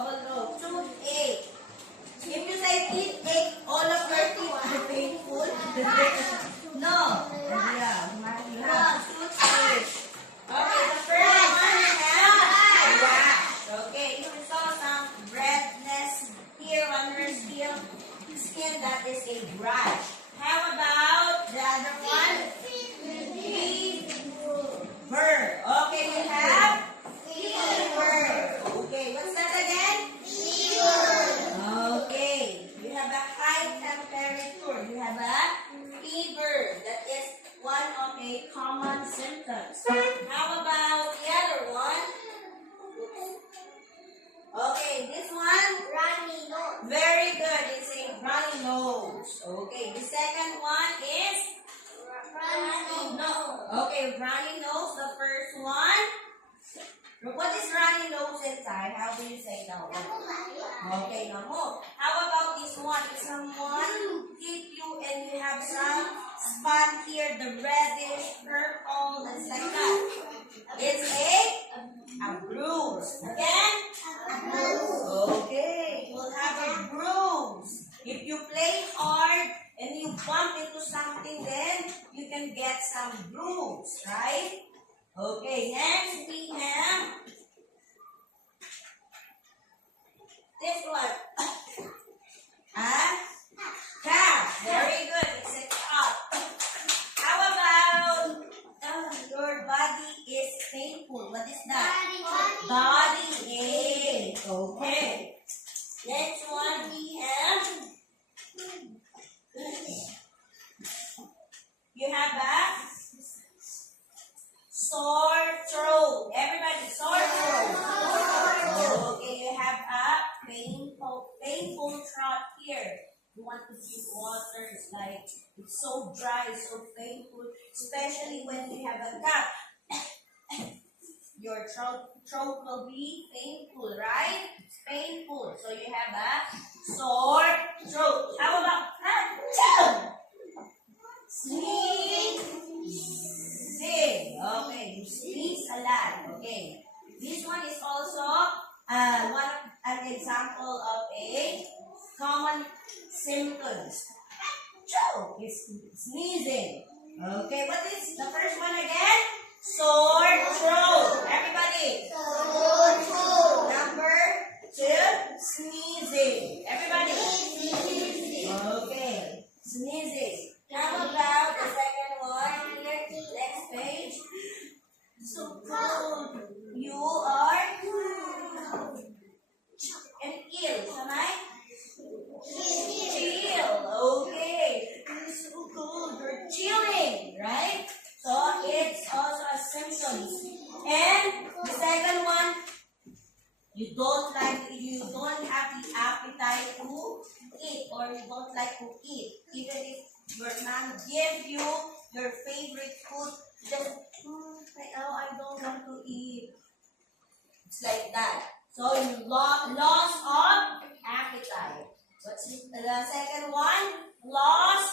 Double no. Toothache. If you say teeth ache, all of your teeth are painful. No. Yeah. You have toothache. Okay, the first one you have rash. Okay, you saw some redness here on her skin. That is a rash. How about the other one? Fever. Okay, you have fever. Okay, what's that again? Okay, you have a high temperature. You have a fever. That is one of the common symptoms. How about the other one? Okay, this one? Runny nose. Very good. It's a runny nose. Okay, the second one is? Runny nose. Okay, runny nose. The first one? What is runny nose inside? How do you say that one? Okay, no. How about this one? If someone hit you and you have some spot here, the reddish, purple, and like that. It's a bruise. Again? Okay, you'll have a bruise. If you play hard and you bump into something, then you can get some bruise, right? Okay, next we have this one. Calf. Very good. It's a calf. How about your body is painful? What is that? Body ache. Okay. Next one we have. You have a sore throat. Everybody, sore throat. Okay, you have a painful throat here. You want to drink water. It's like it's so dry, so painful, especially when you have a cough. Your throat will be painful, right? It's painful. So you have a sore throat. How about sneezing? Okay, you sneeze a lot. Okay. This one is also an example of a common symptoms. It's sneezing. Okay, what is the first one again? Sore throat. Everybody. Sore throat. Number 2, sneezing. Everybody. Okay, sneezing. How about the second one? Next page. So cold. You are and ill. Am I? Chill. Okay. It's so cold. You're chilling, right? So it's also a symptom. And the second one, you don't have the appetite to eat, or you don't like to eat. Even if your mom gives you your favorite food, just I don't want to eat. It's like that. So you loss of appetite. What's the second one? Loss.